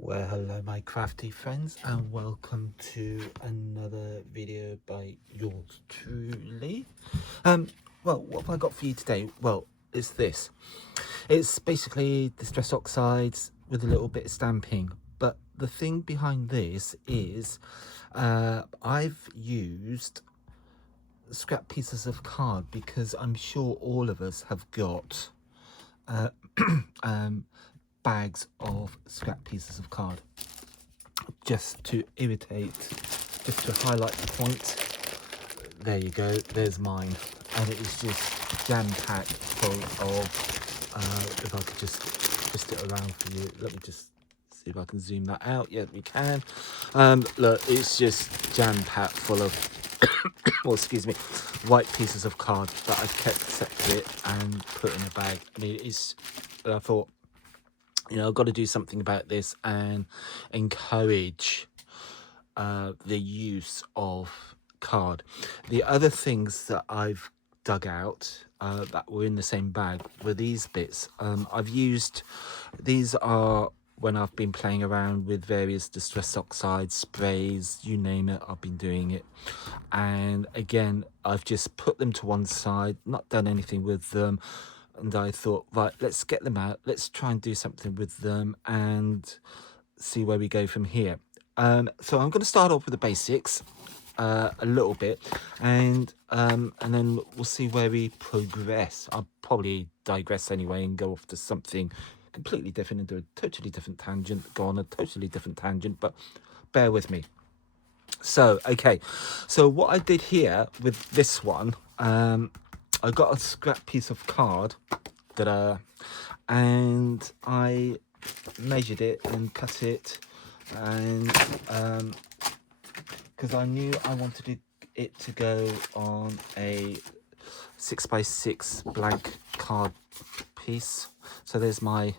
Well, hello my crafty friends, and welcome to another video by yours truly. Well, what have I got for you today? Well, it's this. It's basically distress oxides with a little bit of stamping. But the thing behind this is I've used scrap pieces of card because I'm sure all of us have got bags of scrap pieces of card. Just to irritate, just to highlight the point. There you go, there's mine, and it is just jam-packed full of if I could just twist it around for you. Let me just see if I can zoom that out. Yeah, we can. Look, it's just jam-packed full of well, excuse me, white pieces of card that I've kept separate and put in a bag. I mean, it's, I thought, you know, I've got to do something about this and encourage the use of card. The other things that I've dug out that were in the same bag were these bits. I've used, these are when I've been playing around with various distress oxide sprays, you name it, I've been doing it. And again, I've just put them to one side, not done anything with them. And I thought, right, let's get them out. Let's try and do something with them and see where we go from here. So I'm going to start off with the basics a little bit, and then we'll see where we progress. I'll probably digress anyway and go off to something completely different, into a totally different tangent, go on a totally different tangent, but bear with me. So, okay, so what I did here with this one, I got a scrap piece of card that and I measured it and cut it, and because I knew I wanted it to go on a 6x6 blank card piece. So there's my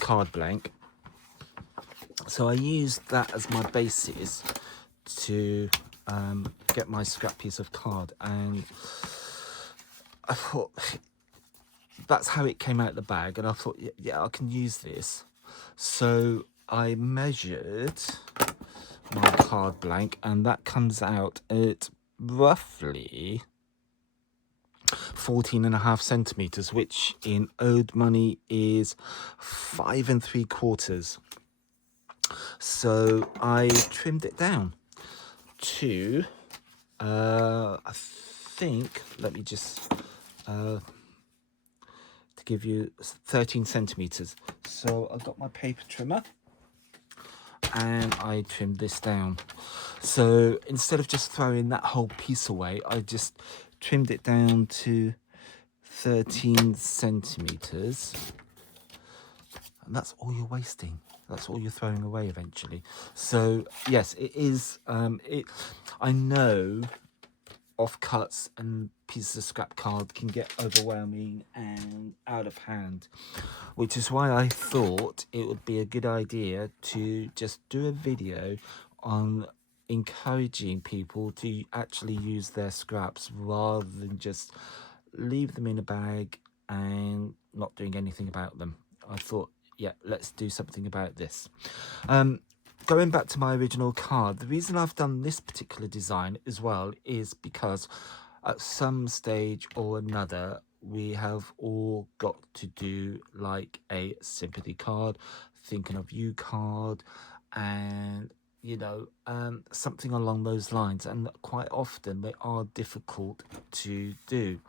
card blank. So I used that as my basis to get my scrap piece of card, and I thought that's how it came out of the bag, and I thought, yeah, I can use this. So I measured my card blank, and that comes out at roughly 14.5 centimeters, which in old money is 5 3/4. So I trimmed it down to I think, let me just to give you 13 centimeters. So I've got my paper trimmer and I trimmed this down. So instead of just throwing that whole piece away, I just trimmed it down to 13 centimeters, and that's all you're wasting. That's all you're throwing away eventually. So yes, it is I know offcuts and pieces of scrap card can get overwhelming and out of hand, which is why I thought it would be a good idea to just do a video on encouraging people to actually use their scraps rather than just leave them in a bag and not doing anything about them. I thought, yeah, let's do something about this. Going back to my original card, the reason I've done this particular design as well is because at some stage or another, we have all got to do like a sympathy card, thinking of you card, and you know, something along those lines. And quite often they are difficult to do,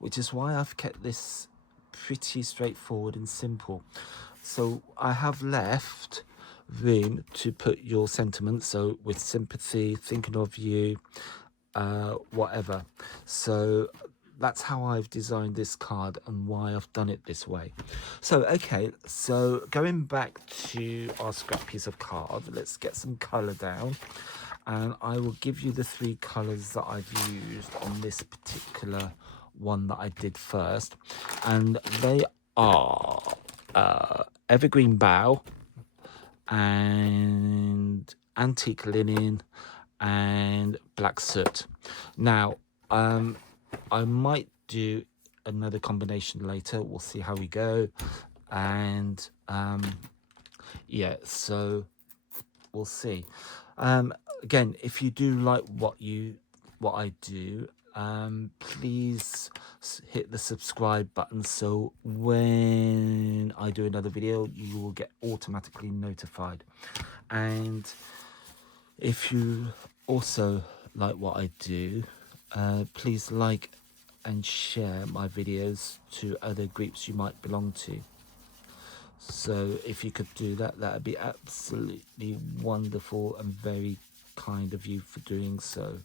which is why I've kept this pretty straightforward and simple. So I have left room to put your sentiments, so with sympathy, thinking of you, whatever. So that's how I've designed this card and why I've done it this way. So okay, so going back to our scrap piece of card, let's get some color down, and I will give you the 3 colors that I've used on this particular one that I did first, and they are evergreen bough and antique linen and black soot. Now I might do another combination later, we'll see how we go. And yet, so we'll see. Again, if you do like what I do, please hit the subscribe button, so when I do another video you will get automatically notified. And if you also like what I do, please like and share my videos to other groups you might belong to. So if you could do that, that would be absolutely wonderful and very kind of you for doing so.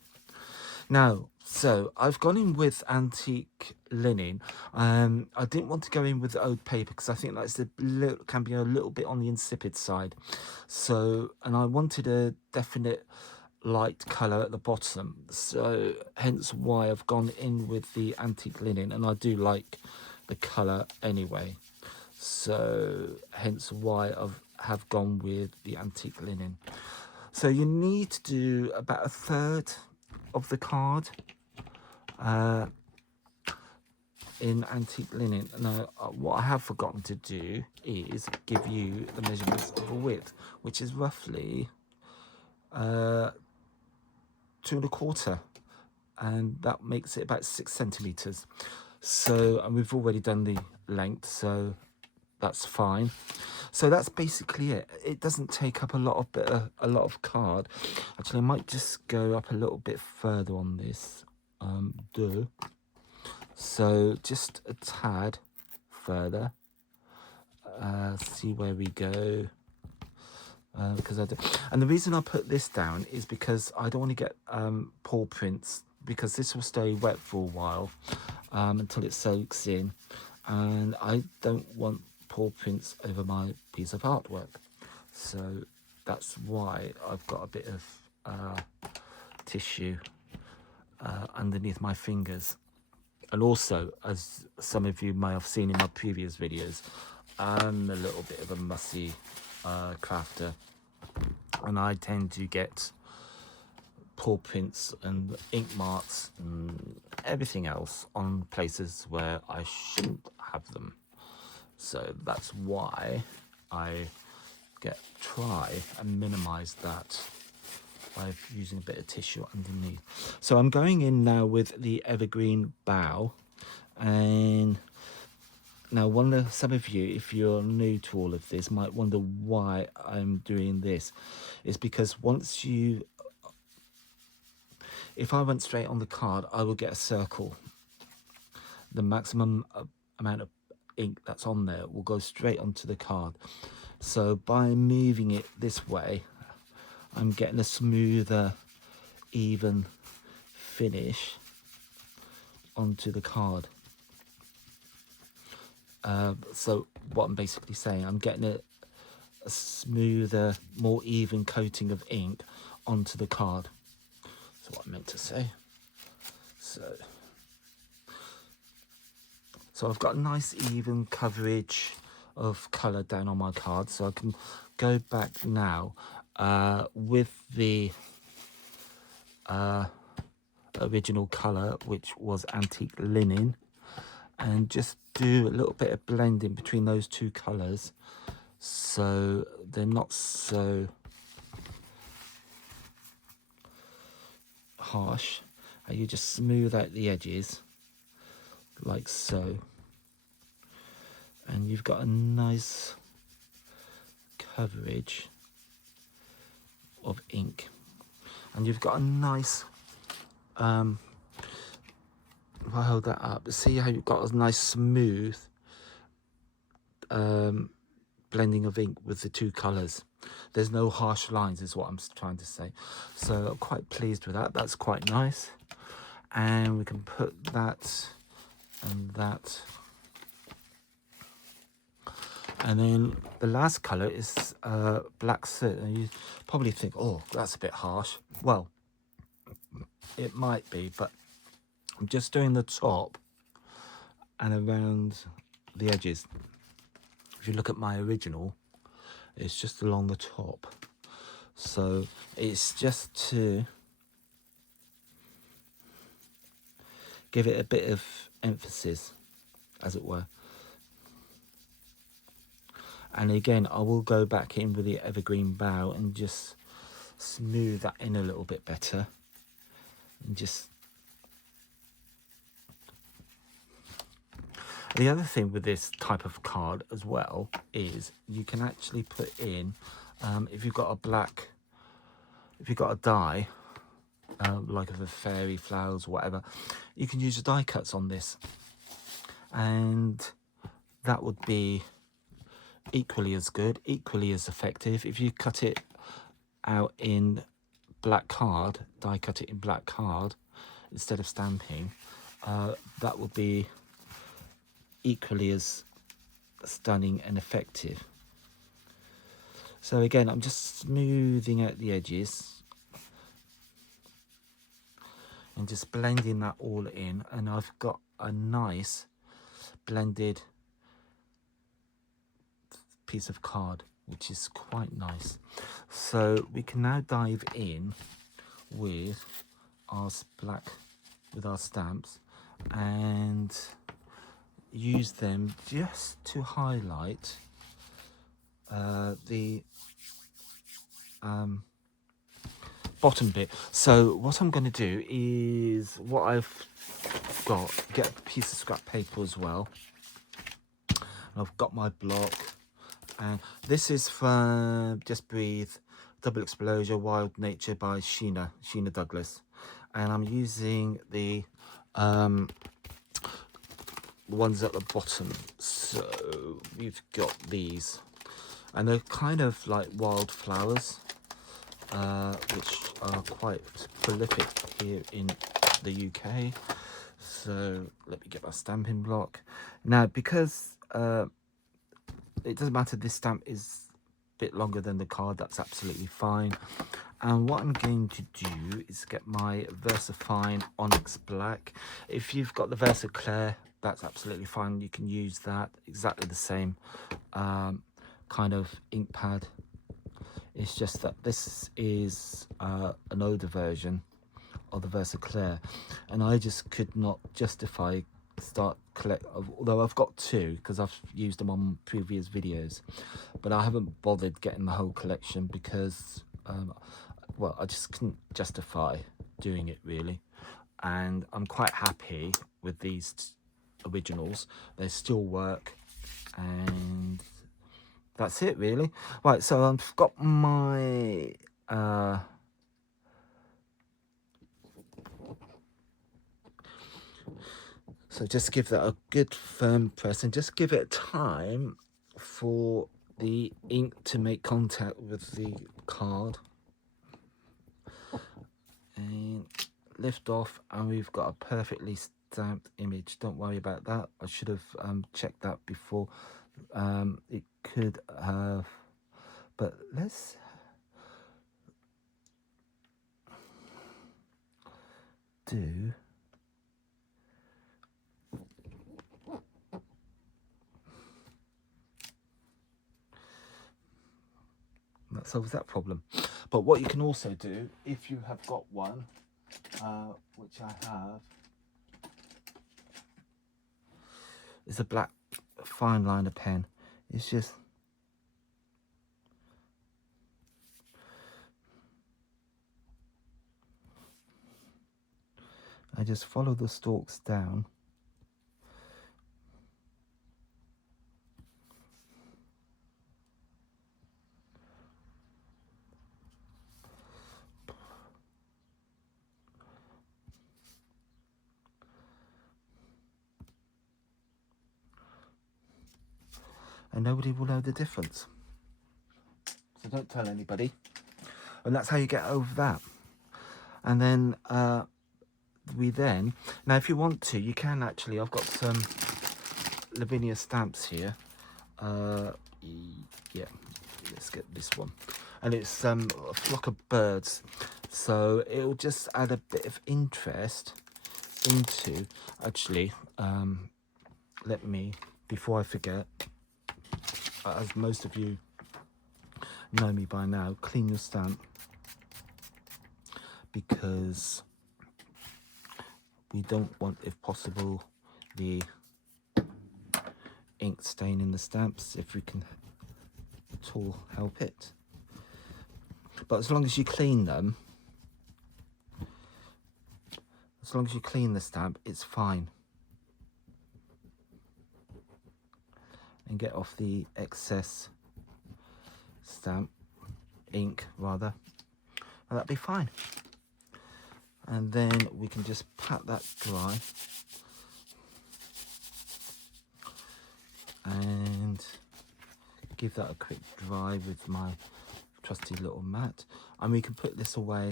Now, so I've gone in with antique linen. I didn't want to go in with old paper because I think that's can be a little bit on the insipid side. So, and I wanted a definite light colour at the bottom. So hence why I've gone in with the antique linen, and I do like the colour anyway. So hence why have gone with the antique linen. So you need to do about a third of the card in antique linen. Now what I have forgotten to do is give you the measurements of the width, which is roughly 2 1/4, and that makes it about 6 centimeters. So, and we've already done the length, so that's fine. So that's basically it. It doesn't take up a lot of card. Actually, I might just go up a little bit further on this. So just a tad further. See where we go. Because and the reason I put this down is because I don't want to get paw prints, because this will stay wet for a while until it soaks in, and I don't want paw prints over my piece of artwork. So that's why I've got a bit of tissue underneath my fingers. And also, as some of you may have seen in my previous videos, I'm a little bit of a mussy crafter, and I tend to get paw prints and ink marks and everything else on places where I shouldn't have them. So that's why I try and minimize that by using a bit of tissue underneath. So I'm going in now with the evergreen bough, and now some of you, if you're new to all of this, might wonder why I'm doing this. It's because if I went straight on the card, I will get a circle. The maximum amount of ink that's on there will go straight onto the card. So by moving it this way, I'm getting a smoother, even finish onto the card. So what I'm basically saying, I'm getting a smoother, more even coating of ink onto the card. That's what I meant to say. So I've got a nice even coverage of colour down on my card, so I can go back now with the original colour, which was antique linen, and just do a little bit of blending between those two colours so they're not so harsh. And you just smooth out the edges like so, and you've got a nice coverage of ink, and you've got a nice if I hold that up, see how you've got a nice smooth blending of ink with the two colours. There's no harsh lines is what I'm trying to say. So I'm quite pleased with that. That's quite nice. And we can put that and that. And then the last colour is black soot. And you probably think, oh, that's a bit harsh. Well, it might be, but I'm just doing the top and around the edges. If you look at my original, it's just along the top. So it's just to give it a bit of emphasis, as it were. And again, I will go back in with the evergreen bow and just smooth that in a little bit better. And just the other thing with this type of card as well is you can actually put in, if you've got a die, like of the fairy flowers or whatever, you can use your die cuts on this, and that would be equally as good, equally as effective. If you cut it out in black card, die cut it in black card instead of stamping, that would be equally as stunning and effective. So again, I'm just smoothing out the edges and just blending that all in, and I've got a nice blended piece of card, which is quite nice. So we can now dive in with our stamps and use them just to highlight the bottom bit. So what I'm going to do is, what I've got, get a piece of scrap paper as well. I've got my block, and this is from Just Breathe Double Exposure Wild Nature by Sheena Douglas, and I'm using the ones at the bottom. So we've got these, and they're kind of like wildflowers, which are quite prolific here in the UK. So let me get my stamping block. Now, because it doesn't matter, this stamp is a bit longer than the card, that's absolutely fine. And what I'm going to do is get my VersaFine Onyx Black. If you've got the VersaClair, that's absolutely fine, you can use that. Exactly the same kind of ink pad. It's just that this is an older version of the VersaClair, and I just could not justify although I've got two because I've used them on previous videos, but I haven't bothered getting the whole collection because well, I just couldn't justify doing it really, and I'm quite happy with these originals. They still work, and that's it really. Right, so I've got my so just give that a good firm press and just give it time for the ink to make contact with the card, and lift off, and we've got a perfectly stamped image. Don't worry about that. I should have checked that before. It could have, but let's do that. Solves that problem. But what you can also do, if you have got one, which I have, is a black fine liner pen. It's just I just follow the stalks down, and nobody will know the difference. So don't tell anybody. And that's how you get over that. And then now if you want to, you can actually, I've got some Lavinia stamps here. Yeah, let's get this one. And it's a flock of birds. So it'll just add a bit of interest into, actually, let me, before I forget, as most of you know me by now, clean your stamp, because we don't want, if possible, the ink stain in the stamps. If we can at all help it. But as long as you clean them, as long as you clean the stamp, it's fine. And get off the excess stamp, ink rather, and that'd be fine. And then we can just pat that dry. And give that a quick dry with my trusty little mat. And we can put this away.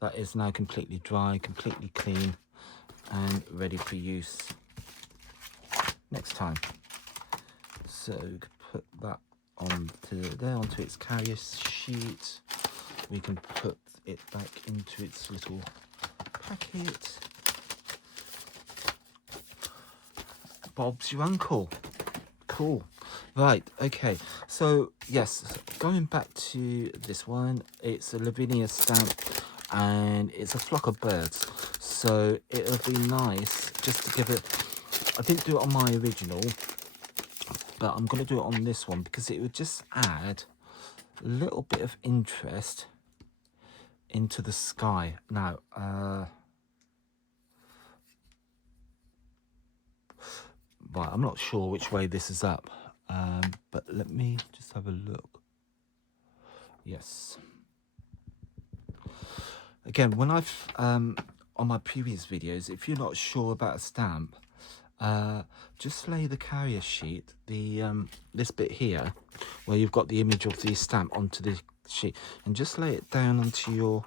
That is now completely dry, completely clean, and ready for use next time. So we can put that onto there, onto its carrier sheet. We can put it back into its little packet. Bob's your uncle. Cool. Right, okay. So, yes, going back to this one, it's a Lavinia stamp and it's a flock of birds. So it'll be nice just to give it... I didn't do it on my original, but I'm going to do it on this one because it would just add a little bit of interest into the sky. Now, right, I'm not sure which way this is up, but let me just have a look. Yes. Again, when I've, on my previous videos, if you're not sure about a stamp, just lay the carrier sheet, this bit here, where you've got the image of the stamp onto the sheet, and just lay it down onto your,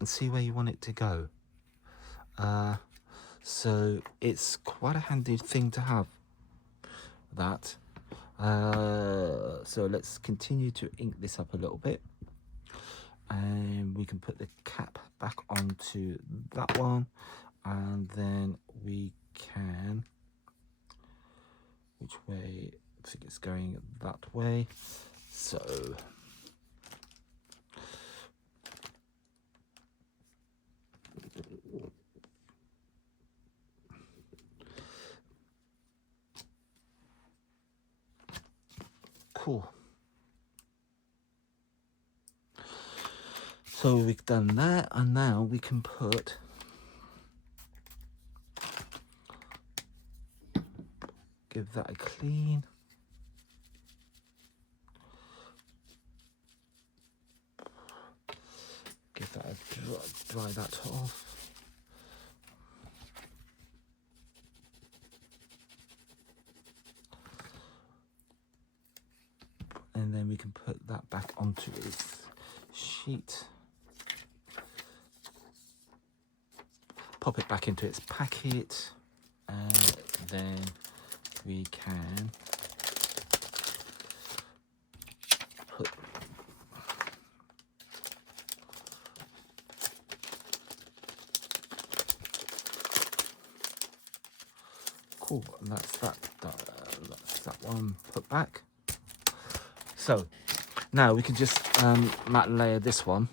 and see where you want it to go. So it's quite a handy thing to have, that. So let's continue to ink this up a little bit, and we can put the cap back onto that one, and then we can, which way? I think it's going that way. So cool. So we've done that, and now we can put give that a clean. Give that a dry that off. And then we can put that back onto its sheet. Pop it back into its packet, and then we can put cool, and that's that one put back. So now we can just matte and layer this one,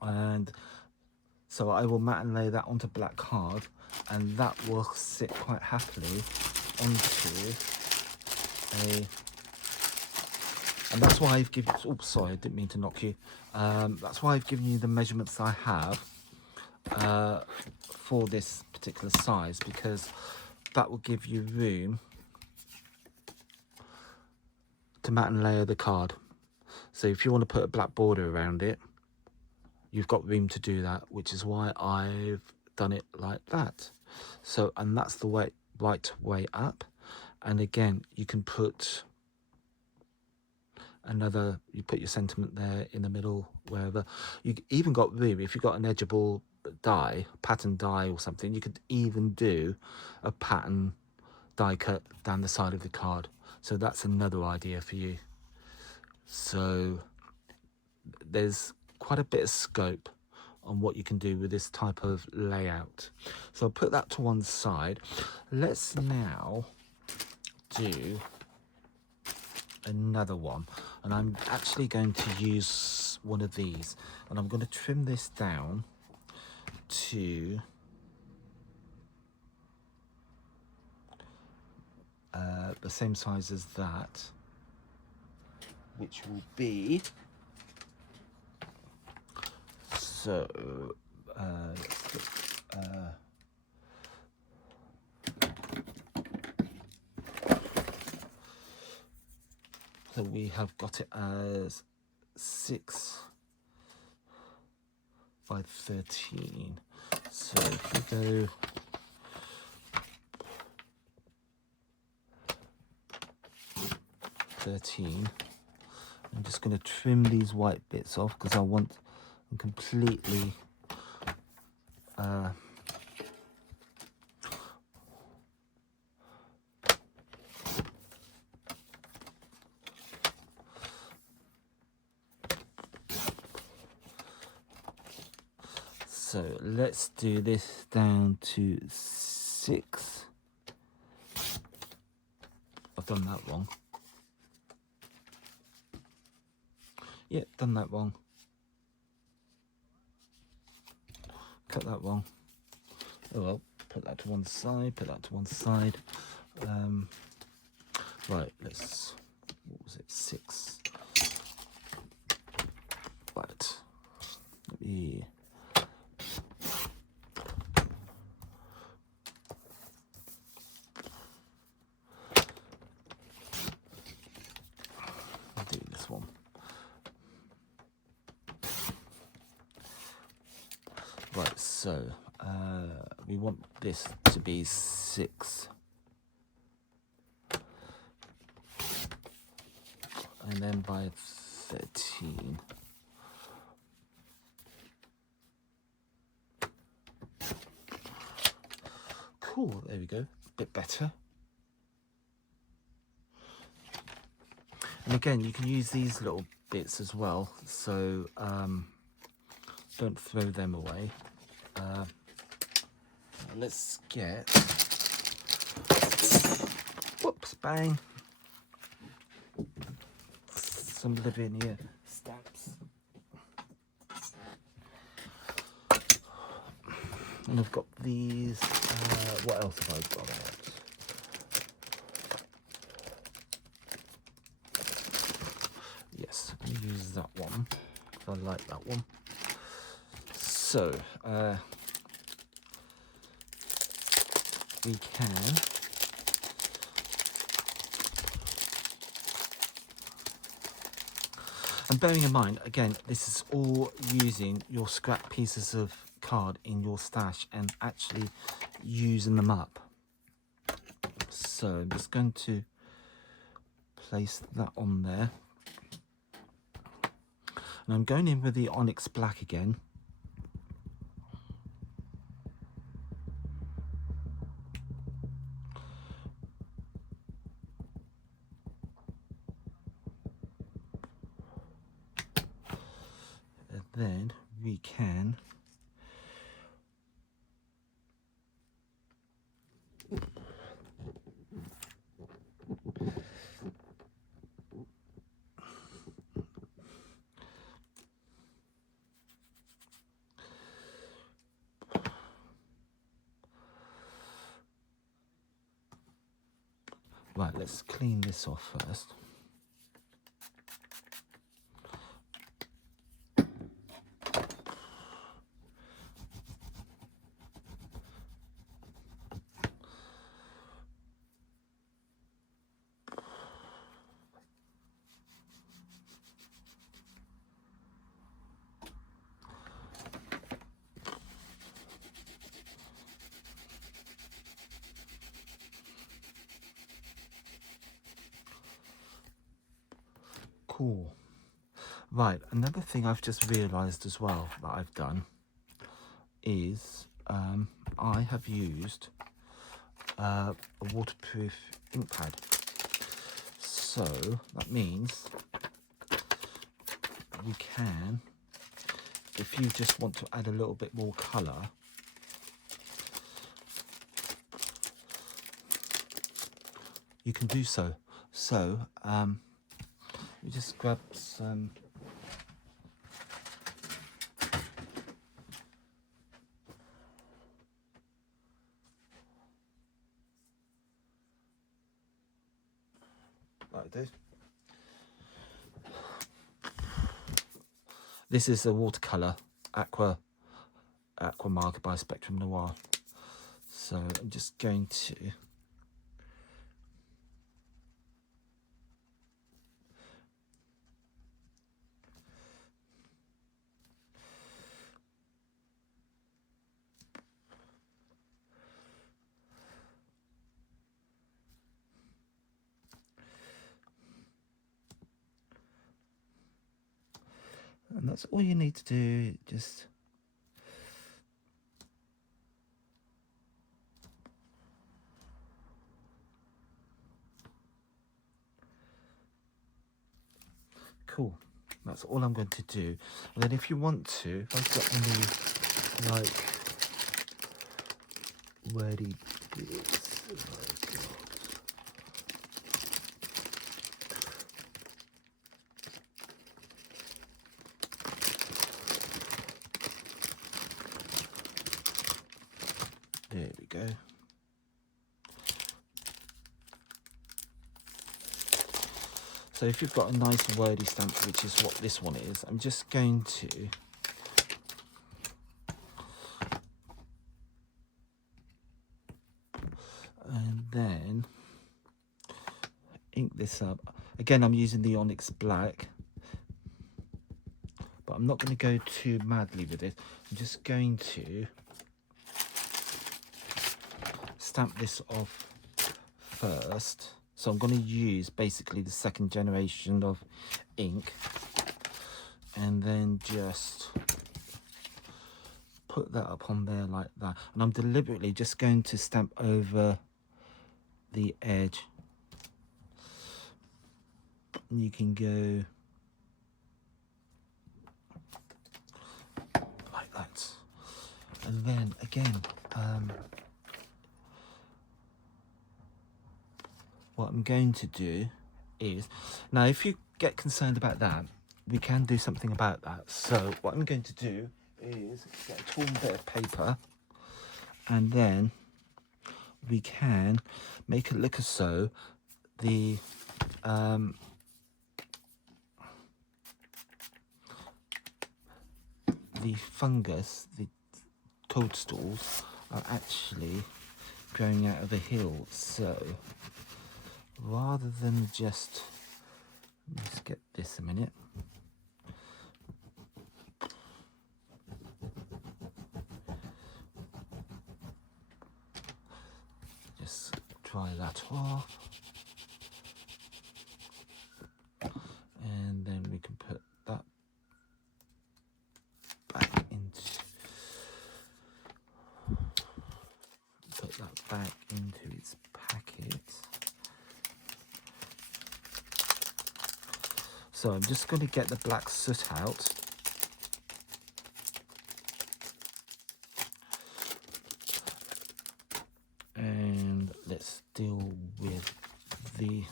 and so I will matte and layer that onto black card, and that will sit quite happily onto a, and that's why I've given, oops, sorry, I didn't mean to knock you. That's why I've given you the measurements I have for this particular size, because that will give you room to matte and layer the card. So if you want to put a black border around it, you've got room to do that, which is why I've done it like that. So, and that's the right way up. And again, you can put another, you put your sentiment there in the middle, wherever. You even got room, if you've got an edgeable die, pattern die or something, you could even do a pattern die cut down the side of the card. So that's another idea for you. So there's quite a bit of scope on what you can do with this type of layout. So I'll put that to one side. Let's now do another one, and I'm actually going to use one of these, and I'm going to trim this down to the same size as that. which will be, so let's look, so we have got it as 6 by 13. So if we go 13, I'm just going to trim these white bits off because I want them completely so let's do this down to 6. I've done that wrong. Yeah, done that wrong. Cut that wrong. Oh well, put that to one side, put that to one side. Right, let's, what was it, 6. Right, let me, I'll do this one. Right, so we want this to be 6. And then by 13. Cool, there we go, a bit better. And again, you can use these little bits as well, so don't throw them away. Let's get, whoops, bang, some Lavinia stamps. And I've got these, what else have I got out? Yes, I'm going to use that one, I like that one. So, we can and bearing in mind, again, this is all using your scrap pieces of card in your stash and actually using them up. So I'm just going to place that on there. And I'm going in with the onyx black again. And then we can right, let's clean this off first. Cool. Right, another thing I've just realised as well that I've done is I have used a waterproof ink pad. So that means we can, if you just want to add a little bit more colour, you can do so. So we just grab some like this. This is a watercolor aqua marker by Spectrum Noir. So I'm just going to and that's all you need to do. Just cool. That's all I'm going to do. And then if you want to, if I've got any like wordy bits, oh God. There we go. So if you've got a nice wordy stamp, which is what this one is, I'm just going to and then ink this up. Again, I'm using the Onyx Black, but I'm not going to go too madly with it. I'm just going to stamp this off first. So I'm going to use basically the second generation of ink, and then just put that up on there like that. And I'm deliberately just going to stamp over the edge. And you can go like that. And then again, what I'm going to do is, now if you get concerned about that, we can do something about that. So what I'm going to do is get a torn bit of paper, and then we can make it look as though the fungus, the toadstools, are actually growing out of a hill. So rather than just, let's get this a minute. Just dry that off. And then we can put that back into its packet. So I'm just going to get the black soot out. And let's deal with the,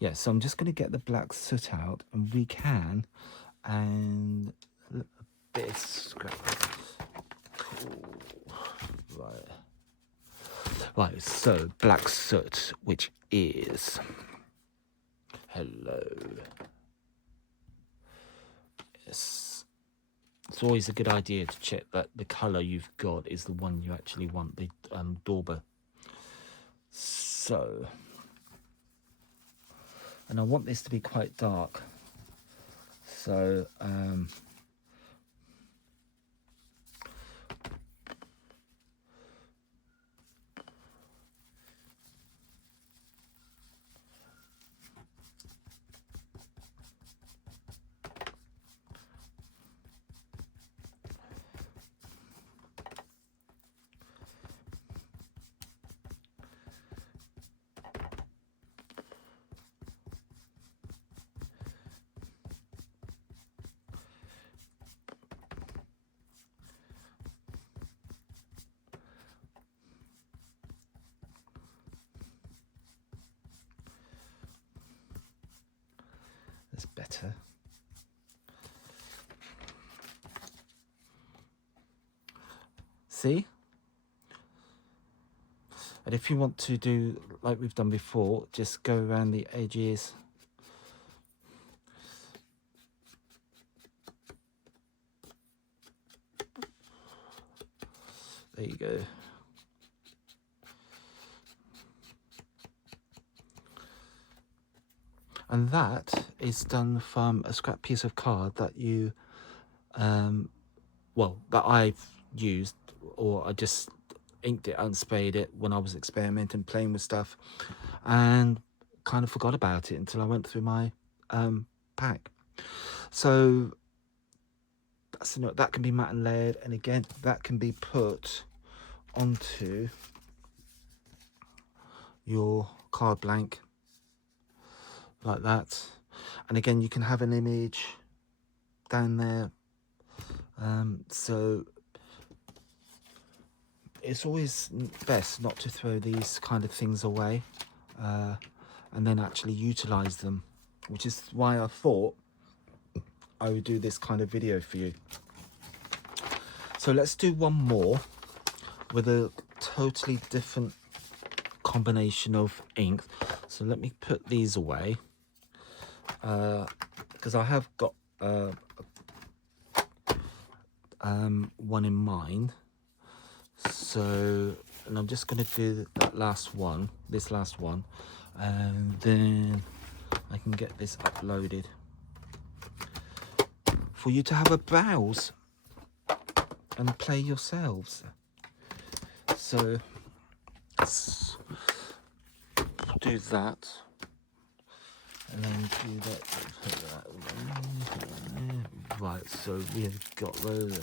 yeah, so I'm just going to get the black soot out, and we can, and a bit of scrap. Cool. Right, so black soot, which is, hello. Yes. It's always a good idea to check that the colour you've got is the one you actually want, the dauber. So, and I want this to be quite dark. So, that's better. See? And if you want to do like we've done before, just go around the edges. There you go. And that is done from a scrap piece of card that you, well, that I've used, or I just inked it and sprayed it when I was experimenting, playing with stuff, and kind of forgot about it until I went through my pack. So that's, you know, that can be matte and layered, and again, that can be put onto your card blank like that. And again, you can have an image down there. So it's always best not to throw these kind of things away, and then actually utilize them, which is why I thought I would do this kind of video for you. So let's do one more with a totally different combination of ink. So let me put these away, because I have got one in mind. So, and I'm just going to do that last one, this last one, and then I can get this uploaded for you to have a browse and play yourselves. So let's do that, and then do that. Right, so we have got those.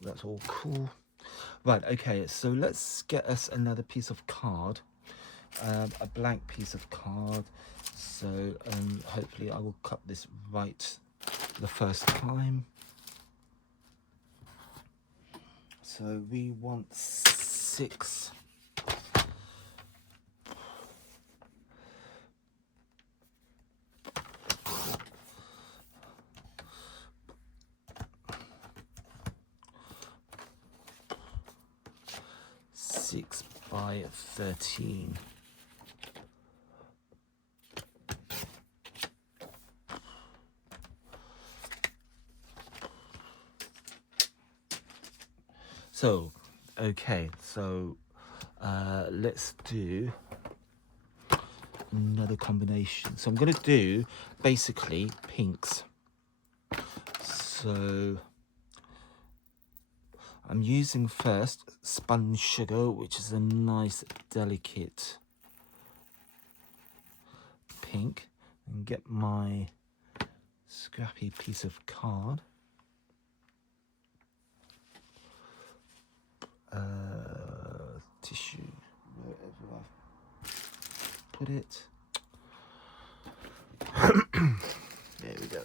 That's all cool. Right, okay, so let's get us another piece of card, a blank piece of card. So hopefully I will cut this right the first time. So we want 6 . By 13. So, okay, so let's do another combination. So I'm going to do basically pinks. So I'm using first spun sugar, which is a nice delicate pink, and get my scrappy piece of card. Tissue, wherever I put it. There we go.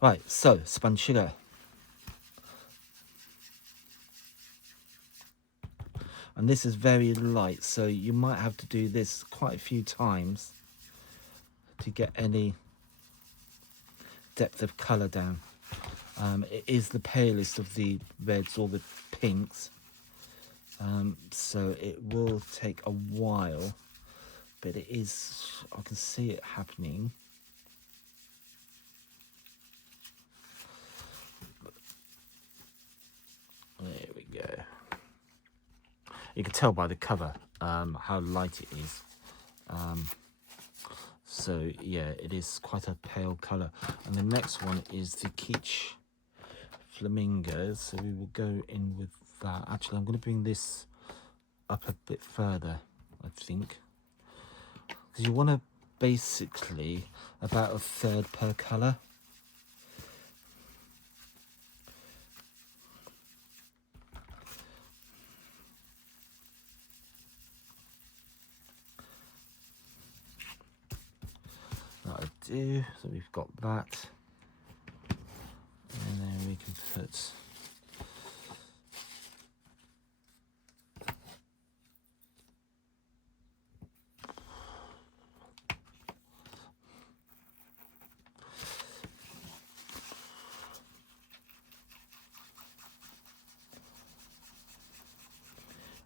Right, so spun sugar. And this is very light, so you might have to do this quite a few times to get any depth of colour down. It is the palest of the reds or the pinks, so it will take a while, but it is, I can see it happening. There we go. You can tell by the cover how light it is. So yeah, it is quite a pale colour. And the next one is the Kitsch Flamingo, so we will go in with that. Actually, I'm going to bring this up a bit further, I think, because you want to basically about a third per colour. That I do. So we've got that, and then we can put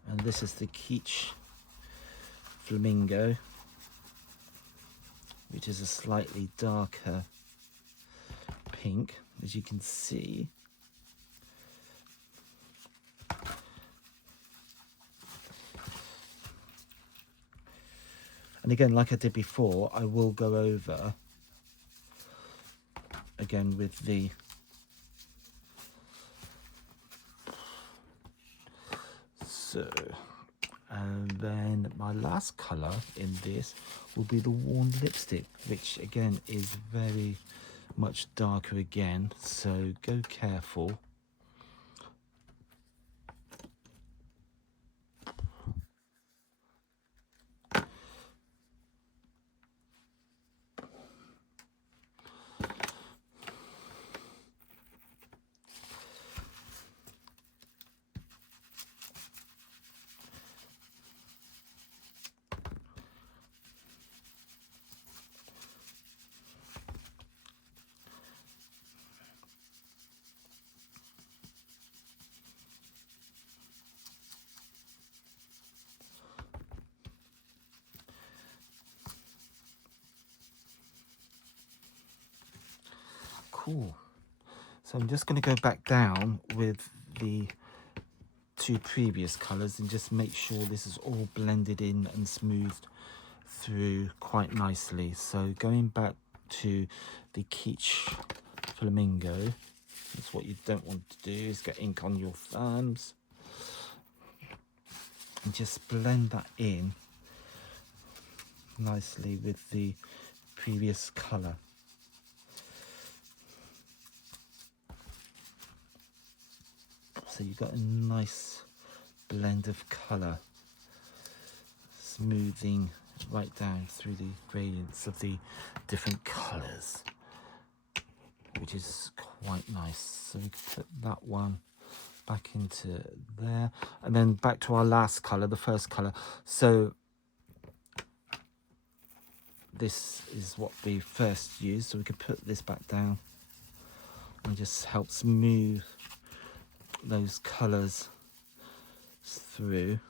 and this is the Kitsch Flamingo, which is a slightly darker pink, as you can see. And again, like I did before, I will go over again with the and then my last color in this will be the worn lipstick, which again is very much darker again, so go careful. Cool. So I'm just going to go back down with the two previous colors and just make sure this is all blended in and smoothed through quite nicely. So going back to the Quiche Flamingo, that's what you don't want to do, is get ink on your thumbs and just blend that in nicely with the previous color. So you've got a nice blend of color, smoothing right down through the gradients of the different colors, which is quite nice. So we can put that one back into there, and then back to our last color, the first color. So this is what we first used, so we could put this back down and just help smooth those colors through.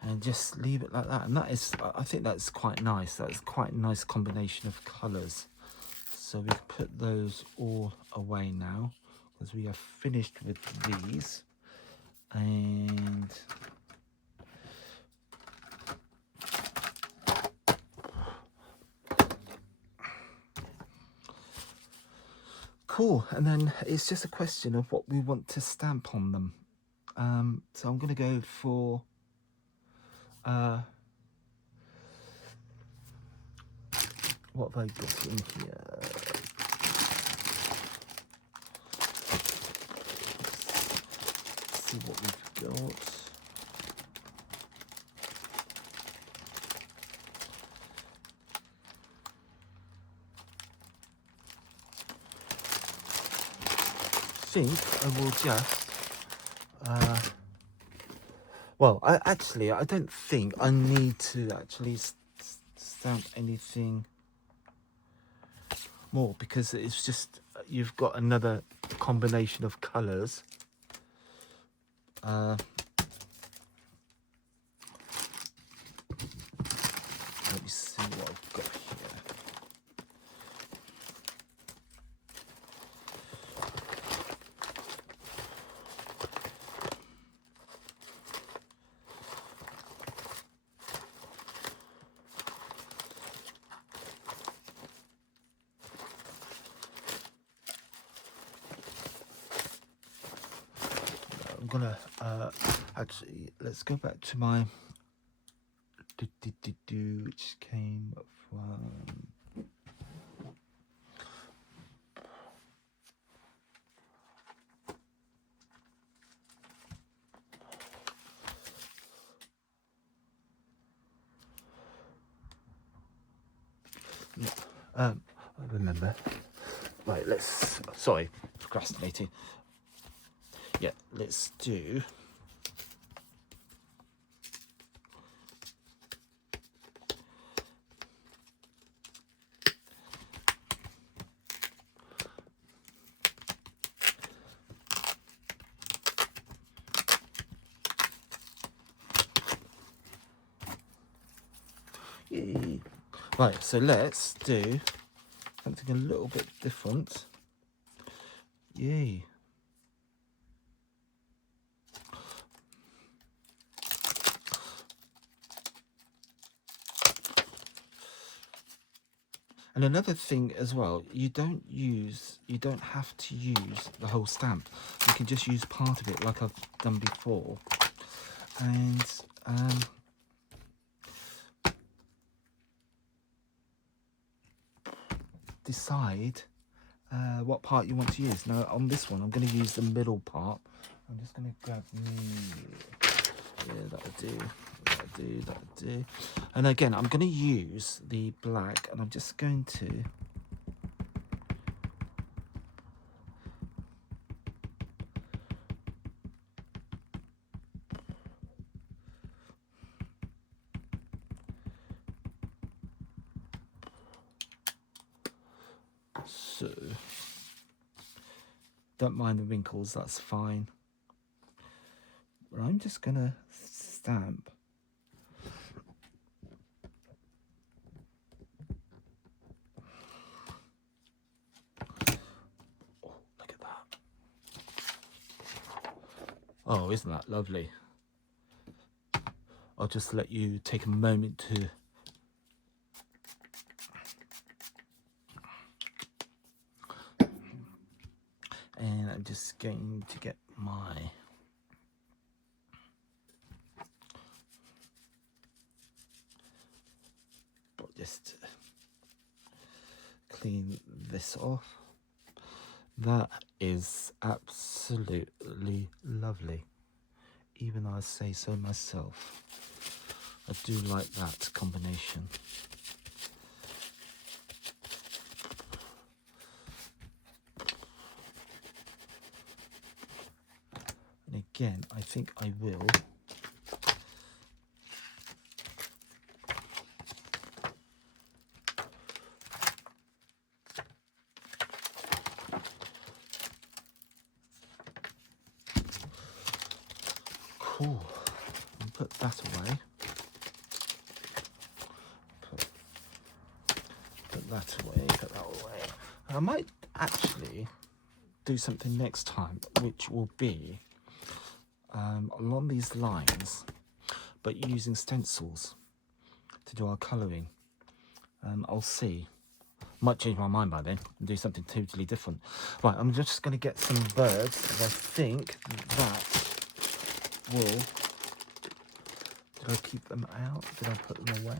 And just leave it like that, and that is, I think that's quite nice. That's quite a nice combination of colors. So we can put those all away now because we are finished with these. And cool, and then it's just a question of what we want to stamp on them. So I'm going to go for what have I got in here? Let's see what we've got. I think I will just well, I don't think I need to actually stamp anything more, because it's just, you've got another combination of colors. Let me see what I've got here. I'm gonna actually, let's go back to my which came from I remember. Right, let's, sorry, procrastinating. Yeah, let's do right, so let's do something a little bit different. Yay. And another thing as well, you don't have to use the whole stamp. You can just use part of it like I've done before. And decide what part you want to use. Now on this one, I'm going to use the middle part. I'm just going to grab yeah, that'll do. That'll do. And again, I'm going to use the black, and I'm just going to so don't mind the wrinkles, that's fine. But I'm just going to stamp. Look at that. Oh, isn't that lovely? I'll just let you take a moment to and I'm just going to get my just clean this off. That is absolutely lovely. Even I say so myself. I do like that combination. And again, I think I will cool. And put that away. Put that away, put that away. And I might actually do something next time, which will be along these lines, but using stencils to do our colouring. I'll see. Might change my mind by then and do something totally different. Right, I'm just going to get some birds, and I think that will... Did I keep them out? Did I put them away?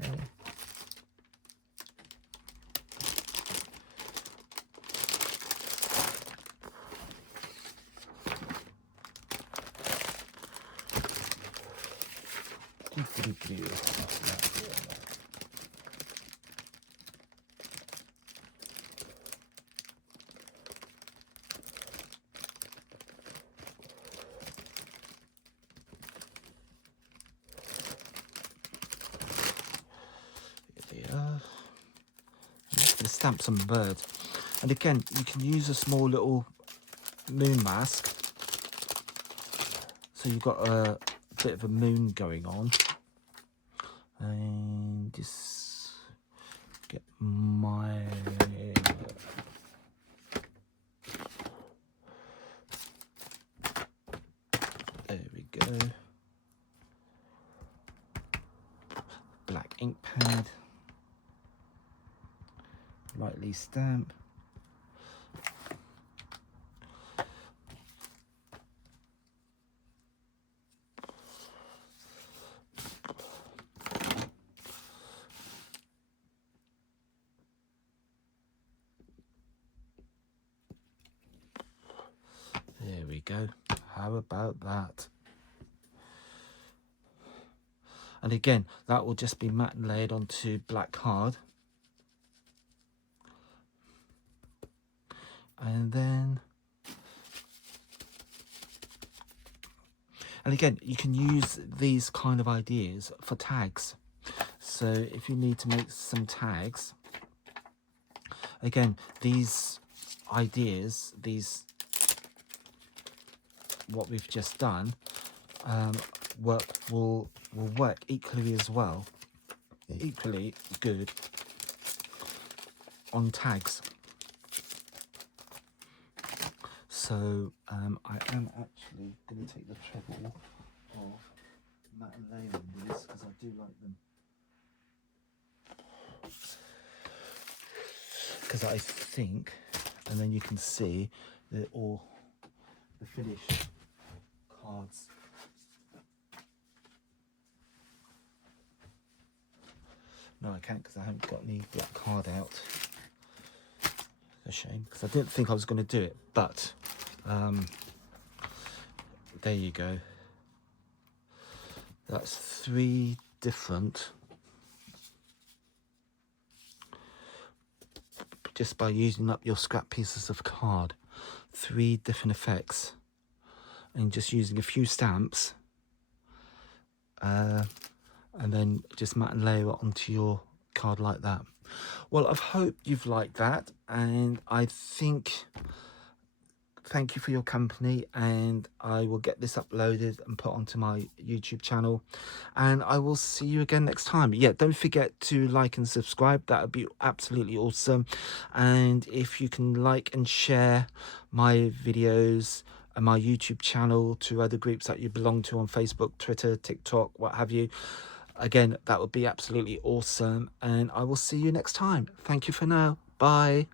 Stamp some birds, and again you can use a small little moon mask, so you've got a bit of a moon going on. And just get my there we go, black ink pad. Lightly stamp. There we go. How about that? And again, that will just be matte and layered onto black card. And then, and again, you can use these kind of ideas for tags. So if you need to make some tags, again, these ideas, what we've just done, will work equally as well, equally good on tags. So I am actually going to take the trouble of matte and layering these because I do like them. Because I think, and then you can see that all the finished cards. No, I can't because I haven't got any black card out. A shame because I didn't think I was going to do it, but there you go. That's 3 different, just by using up your scrap pieces of card, 3 different effects, and just using a few stamps, and then just matte and layer it onto your card like that. Well, I hope you've liked that, and I think thank you for your company, and I will get this uploaded and put onto my YouTube channel, and I will see you again next time. Yeah, don't forget to like and subscribe. That would be absolutely awesome. And if you can like and share my videos and my YouTube channel to other groups that you belong to on Facebook, Twitter, TikTok, what have you, again, that would be absolutely awesome. And I will see you next time. Thank you for now. Bye.